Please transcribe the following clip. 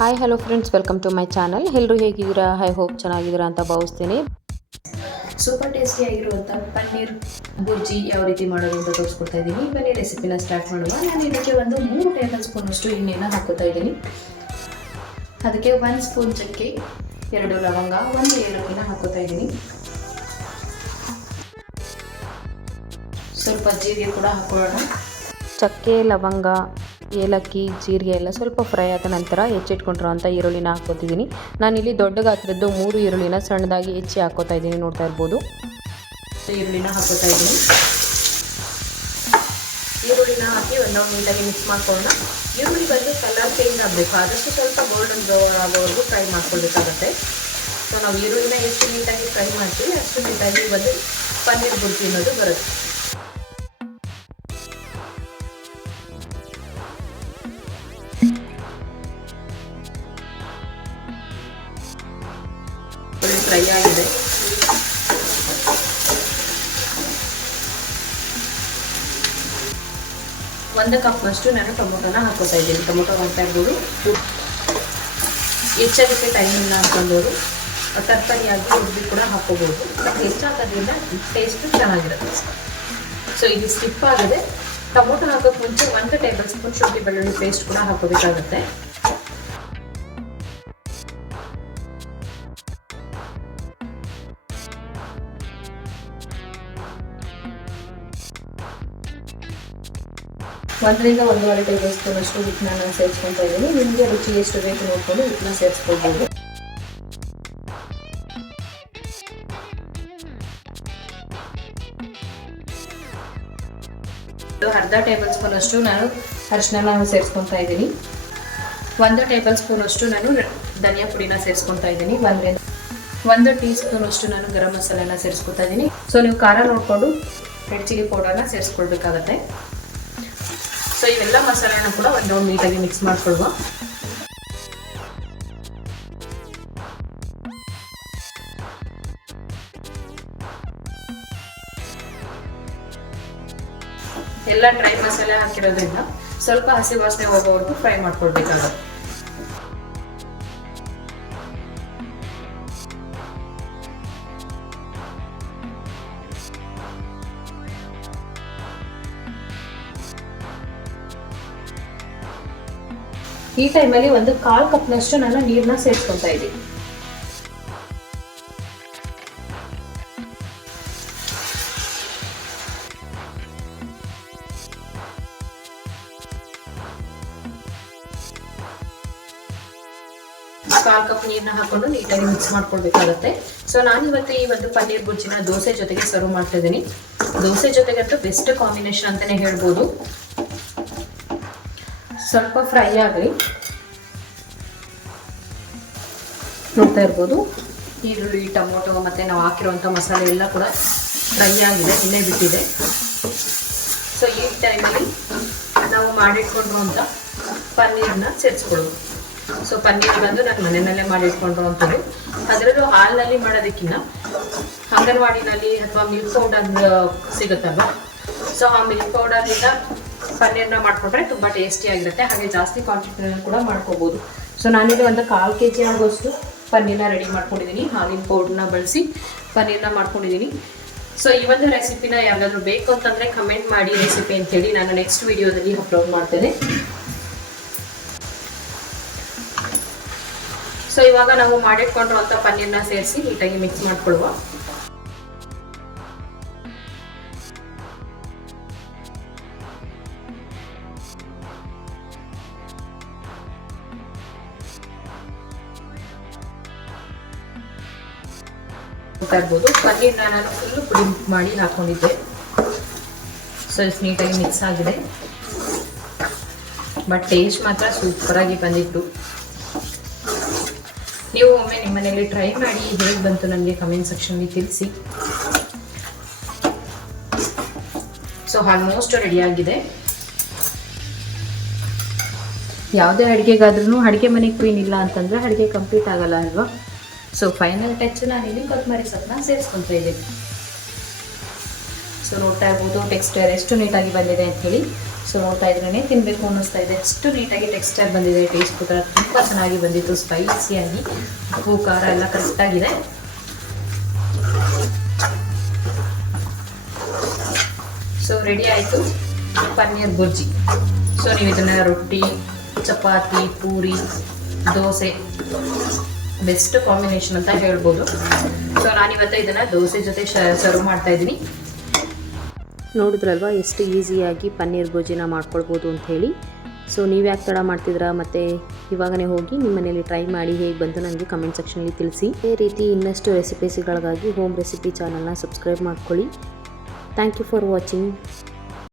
Hi hello friends, welcome to my channel. ಎಲ್ಲರೂ ಹೇಗಿದ್ದೀರಾ? I hope ಚೆನ್ನಾಗಿದ್ದೀರಾ ಅಂತ ಭಾವಿಸ್ತೀನಿ. ಸೂಪರ್ ಟೇಸ್ಟಿಯಾಗಿರುವಂಥ ಪನ್ನೀರ್ ಬುರ್ಜಿ ಯಾವ ರೀತಿ ಮಾಡೋದು ಅಂತ ತೋರಿಸ್ಕೊಡ್ತಾ ಇದ್ದೀನಿ. ಬನ್ನಿ ರೆಸಿಪಿನ ಸ್ಟಾರ್ಟ್ ಮಾಡುವ. ನಾನು ಇದಕ್ಕೆ ಒಂದು 3 ಟೇಬಲ್ ಸ್ಪೂನಷ್ಟು ಎಣ್ಣೆನ ಹಾಕೋತಾ ಇದ್ದೀನಿ. ಅದಕ್ಕೆ 1 ಸ್ಪೂನ್ ಚಕ್ಕೆ, 2 ಲವಂಗ, 1 ಏಲಕ್ಕಿನ ಹಾಕೋತಾ ಇದ್ದೀನಿ. ಸ್ವಲ್ಪ ಜೀರಿಗೆ ಕೂಡ ಹಾಕೊಳ್ಳೋಣ. ಚಕ್ಕೆ, ಲವಂಗ, ಏಲಕ್ಕಿ, ಜೀರಿಗೆ ಎಲ್ಲ ಸ್ವಲ್ಪ ಫ್ರೈ ಆದ ನಂತರ ಹೆಚ್ಚಿಟ್ಕೊಂಡಿರೋಂಥ ಈರುಳ್ಳಿನ ಹಾಕೋತಿದ್ದೀನಿ. ನಾನಿಲ್ಲಿ ದೊಡ್ಡ ಗಾತ್ರದ್ದು 3 ಈರುಳ್ಳಿನ ಸಣ್ಣದಾಗಿ ಹೆಚ್ಚಿ ಹಾಕೋತಾ ಇದ್ದೀನಿ, ನೋಡ್ತಾ ಇರ್ಬೋದು. ಈರುಳ್ಳಿನ ಹಾಕೋತಾ ಇದ್ದೀನಿ. ಈರುಳ್ಳಿನ ಹಾಕಿ ಒಂದು ನೀಟಾಗಿ ಮಿಕ್ಸ್ ಮಾಡ್ಕೊಳ್ಳೋಣ. ಈರುಳ್ಳಿ ಬಂದು ಕಲರ್ ಚೇಂಜ್ ಆಗಬೇಕು, ಆದಷ್ಟು ಸ್ವಲ್ಪ ಗೋಲ್ಡನ್ ಬ್ರೌನ್ ಆಗೋವರೆಗೂ ಫ್ರೈ ಮಾಡ್ಕೊಳ್ಬೇಕಾಗುತ್ತೆ. ಸೊ ನಾವು ಈರುಳ್ಳಿನ ಎಷ್ಟು ನೀಟಾಗಿ ಫ್ರೈ ಮಾಡ್ತೀವಿ ಅಷ್ಟು ನೀಟಾಗಿ ಬಂದು ಪನ್ನೀರ್ ಬುರ್ಜಿ ಅನ್ನೋದು ಬರುತ್ತೆ. ಫ್ರೈ ಆಗಿದೆ. ಒಂದು ಕಪ್ನಷ್ಟು ನಾನು ಟೊಮೊಟೊನ ಹಾಕೋತಾ ಇದ್ದೀನಿ. ಟೊಮೊಟೊ ಹಾಕ್ತಾ ಇರ್ಬೋದು. ಹೆಚ್ಚೋದಕ್ಕೆ ಟೈಮ್ ಇಲ್ಲ ಅಂತಂದವರು ತರಕಾರಿಯಾಗಿ ಉದ್ದಿ ಕೂಡ ಹಾಕೋಬೋದು. ಬಟ್ ಹೆಚ್ಚಾಗೋದ್ರಿಂದ ಟೇಸ್ಟು ಚೆನ್ನಾಗಿರುತ್ತೆ. ಸೊ ಇದು ಸ್ಕಿಪ್ ಆಗಿದೆ. ಟೊಮೊಟೊ ಹಾಕೋಕ್ಕೆ ಮುಂಚೆ 1 ಟೇಬಲ್ ಸ್ಪೂನ್ ಶುಂಠಿ ಬೆಳ್ಳುಳ್ಳಿ ಪೇಸ್ಟ್ ಕೂಡ ಹಾಕೋಬೇಕಾಗುತ್ತೆ. ಒಂದರಿಂದ 1.5 ಟೇಬಲ್ ಸ್ಪೂನ್ ಅಷ್ಟು ಹಿಟ್ಟನ್ನ ನಾನು ಸೇರಿಸ್ಕೊತಾ ಇದ್ದೀನಿ. ನಿಮಗೆ ರುಚಿ ಎಷ್ಟು ಬೇಕು ನೋಡ್ಕೊಂಡು ಹಿಟ್ಟನ್ನ ಸೇರಿಸ್ಕೊಳ್ಬೋದು. ಅರ್ಧ ಟೇಬಲ್ ಸ್ಪೂನ್ ಅಷ್ಟು ನಾನು ಅರಿಶಿನ ಸೇರಿಸ್ಕೊತಾ ಇದ್ದೀನಿ. 1 ಟೇಬಲ್ ಸ್ಪೂನ್ ಅಷ್ಟು ನಾನು ಧನಿಯಾ ಪುಡಿನ ಸೇರಿಸ್ಕೊತಾ ಇದ್ದೀನಿ. 1 ಟೀ ಸ್ಪೂನ್ ಅಷ್ಟು ನಾನು ಗರಂ ಮಸಾಲೆನ ಸೇರಿಸ್ಕೊತಾ ಇದ್ದೀನಿ. ಸೊ ನೀವು ಖಾರ ನೋಡಿಕೊಂಡು ರೆಡ್ ಚಿಲ್ಲಿ ಪೌಡರ್ನ ಸೇರಿಸ್ಕೊಳ್ಬೇಕಾಗತ್ತೆ. ಸೊ ಇವೆಲ್ಲ ಮಸಾಲೆನ ಕೂಡ ಒಂದು ನೀಟಾಗಿ ಮಿಕ್ಸ್ ಮಾಡ್ಕೊಳ್ಳುವ. ಎಲ್ಲ ಡ್ರೈ ಮಸಾಲೆ ಹಾಕಿರೋದ್ರಿಂದ ಸ್ವಲ್ಪ ಹಸಿ ವಾಸನೆ ಹೋಗೋವರೆಗೂ ಫ್ರೈ ಮಾಡ್ಕೊಳ್ಬೇಕಾಗುತ್ತೆ. ಈ ಟೈಮಲ್ಲಿ ಒಂದು 1/4 ಕಪ್ನಷ್ಟು ನಾನು ನೀರನ್ನ ಸೇರಿಸ್ಕೊತಾ ಇದ್ದೀನಿ. ಕಾಲ್ ಕಪ್ ನೀರನ್ನ ಹಾಕೊಂಡು ನೀಟಾಗಿ ಮಿಕ್ಸ್ ಮಾಡ್ಕೊಳ್ಬೇಕಾಗತ್ತೆ. ಸೊ ನಾನಿವತ್ತು ಈ ಒಂದು ಪನ್ನೀರ್ ಬುರ್ಜಿನ ದೋಸೆ ಜೊತೆಗೆ ಸರ್ವ್ ಮಾಡ್ತಾ ಇದ್ದೀನಿ. ದೋಸೆ ಜೊತೆಗಂತೂ ಬೆಸ್ಟ್ ಕಾಂಬಿನೇಷನ್ ಅಂತಾನೆ ಹೇಳ್ಬೋದು. ಸ್ವಲ್ಪ ಫ್ರೈ ಆಗಲಿ. ನೋಡ್ತಾ ಇರ್ಬೋದು ಈರುಳ್ಳಿ, ಟೊಮೊಟೊ ಮತ್ತು ನಾವು ಹಾಕಿರುವಂಥ ಮಸಾಲೆ ಎಲ್ಲ ಕೂಡ ಫ್ರೈ ಆಗಿದೆ, ಎಣ್ಣೆ ಬಿಟ್ಟಿದೆ. ಸೊ ಈ ಟೈಮಲ್ಲಿ ನಾವು ಮಾಡಿಟ್ಕೊಂಡಿರುವಂಥ ಪನ್ನೀರನ್ನ ಸೇರಿಸ್ಕೊಳ್ಳೋದು. ಸೊ ಪನ್ನೀರ್ ಬಂದು ನಾನು ಮನೆಯಲ್ಲೇ ಮಾಡಿಟ್ಕೊಂಡಿರುವಂಥದ್ದು. ಅದರಲ್ಲೂ ಹಾಲಿನಲ್ಲಿ ಮಾಡೋದಕ್ಕಿಂತ ಅಂಗನವಾಡಿನಲ್ಲಿ ಅಥವಾ ಮಿಲ್ಕ್ ಪೌಡರ್ ಸಿಗುತ್ತಲ್ವ, ಸೊ ಆ ಮಿಲ್ಕ್ ಪೌಡರಿಂದ ಪನ್ನೀರ್ನ ಮಾಡಿಕೊಂಡ್ರೆ ತುಂಬ ಟೇಸ್ಟಿಯಾಗಿರುತ್ತೆ. ಹಾಗೆ ಜಾಸ್ತಿ ಕ್ವಾಂಟಿಟಿನಲ್ಲಿ ಕೂಡ ಮಾಡ್ಕೋಬೋದು. ಸೊ ನಾನಿಲ್ಲಿ ಒಂದು 1/4 kg ಆಗೋಷ್ಟು ಪನ್ನೀರ್ನ ರೆಡಿ ಮಾಡ್ಕೊಂಡಿದ್ದೀನಿ. ಹಾಲಿನ ಪೌಡ್ರನ್ನ ಬಳಸಿ ಪನ್ನೀರ್ನ ಮಾಡ್ಕೊಂಡಿದ್ದೀನಿ. ಸೊ ಈ ಒಂದು ರೆಸಿಪಿನ ಯಾರಾದರೂ ಬೇಕು ಅಂತಂದರೆ ಕಮೆಂಟ್ ಮಾಡಿ ರೆಸಿಪಿ ಅಂತೇಳಿ, ನಾನು ನೆಕ್ಸ್ಟ್ ವಿಡಿಯೋದಲ್ಲಿ ಅಪ್ಲೋಡ್ ಮಾಡ್ತೇನೆ. ಸೊ ಇವಾಗ ನಾವು ಮಾಡಿಟ್ಕೊಂಡಿರುವಂಥ ಪನ್ನೀರ್ನ ಸೇರಿಸಿ ನೀಟಾಗಿ ಮಿಕ್ಸ್ ಮಾಡ್ಕೊಳ್ಳುವ. ಇರ್ಬೋದು ಪನ್ನೀರ್ನ ನಾನು ಫುಲ್ಲು ಪುಡಿ ಮಾಡಿ ಹಾಕೊಂಡಿದ್ದೆ. ಸೊ ನೀಟಾಗಿ ಮಿಕ್ಸ್ ಆಗಿದೆ. ಬಟ್ ಟೇಸ್ಟ್ ಮಾತ್ರ ಸೂಪರಾಗಿ ಬಂದಿತ್ತು. ನೀವು ಒಮ್ಮೆ ನಿಮ್ಮ ಮನೆಯಲ್ಲಿ ಟ್ರೈ ಮಾಡಿ ಹೇಗೆ ಬಂತು ನನಗೆ ಕಮೆಂಟ್ ಸೆಕ್ಷನ್ಗೆ ತಿಳಿಸಿ. ಸೊ ಆಲ್ಮೋಸ್ಟ್ ರೆಡಿಯಾಗಿದೆ. ಯಾವುದೇ ಅಡುಗೆಗಾದ್ರೂ ಅಡುಗೆ ಮನೆಗೆ ಕ್ವೀನ್ ಇಲ್ಲ ಅಂತಂದರೆ ಅಡುಗೆ ಕಂಪ್ಲೀಟ್ ಆಗಲ್ಲ ಅಲ್ವಾ. ಸೊ ಫೈನಲ್ ಟಚ್ ನಾನಿಲ್ಲಿ ಕೊತ್ತಂಬರಿ ಸೊಪ್ಪನ್ನ ಸೇರಿಸ್ಕೊತಾ ಇದ್ದೀನಿ. ಸೊ ನೋಡ್ತಾ ಇರ್ಬೋದು ಟೆಕ್ಸ್ಚರ್ ಎಷ್ಟು ನೀಟಾಗಿ ಬಂದಿದೆ ಅಂಥೇಳಿ. ಸೊ ನೋಡ್ತಾ ಇದ್ರೇ ತಿನ್ನಬೇಕು ಅನ್ನಿಸ್ತಾ ಇದೆ. ಅಷ್ಟು ನೀಟಾಗಿ ಟೆಕ್ಸ್ಚರ್ ಬಂದಿದೆ. ಟೇಸ್ಟ್ ಕೂಡ ತುಂಬ ಚೆನ್ನಾಗಿ ಬಂದಿತ್ತು. ಸ್ಪೈಸಿಯಾಗಿ ಉಪ್ಪು ಖಾರ ಎಲ್ಲ ಕರೆಕ್ಟಾಗಿದೆ. ಸೊ ರೆಡಿ ಆಯಿತು ಪನ್ನೀರ್ ಬುರ್ಜಿ. ಸೊ ನೀವು ಇದನ್ನು ರೊಟ್ಟಿ, ಚಪಾತಿ, ಪೂರಿ, ದೋಸೆ ಬೆಸ್ಟ್ ಕಾಂಬಿನೇಷನ್ ಅಂತ ಹೇಳ್ಬೋದು. ಸೊ ನಾನಿವತ್ತು ಇದನ್ನು ದೋಸೆ ಜೊತೆ ಸರ್ವ್ ಮಾಡ್ತಾ ಇದ್ದೀನಿ. ನೋಡಿದ್ರಲ್ವ ಎಷ್ಟು ಈಸಿಯಾಗಿ ಪನ್ನೀರ್ ಬುರ್ಜಿನ ಮಾಡ್ಕೊಳ್ಬೋದು ಅಂತ ಹೇಳಿ. ಸೊ ನೀವು ಯಾಕೆ ತಡ ಮಾಡ್ತಿದ್ದೀರಾ, ಮತ್ತು ಇವಾಗನೇ ಹೋಗಿ ನಿಮ್ಮ ಮನೇಲಿ ಟ್ರೈ ಮಾಡಿ ಹೇಗೆ ಬಂತು ನನಗೆ ಕಮೆಂಟ್ ಸೆಕ್ಷನಲ್ಲಿ ತಿಳಿಸಿ. ಇದೇ ರೀತಿ ಇನ್ನಷ್ಟು ರೆಸಿಪೀಸ್ಗಳಿಗಾಗಿ ಹೋಮ್ ರೆಸಿಪಿ ಚಾನಲ್ನ ಸಬ್ಸ್ಕ್ರೈಬ್ ಮಾಡ್ಕೊಳ್ಳಿ. Thank you for watching.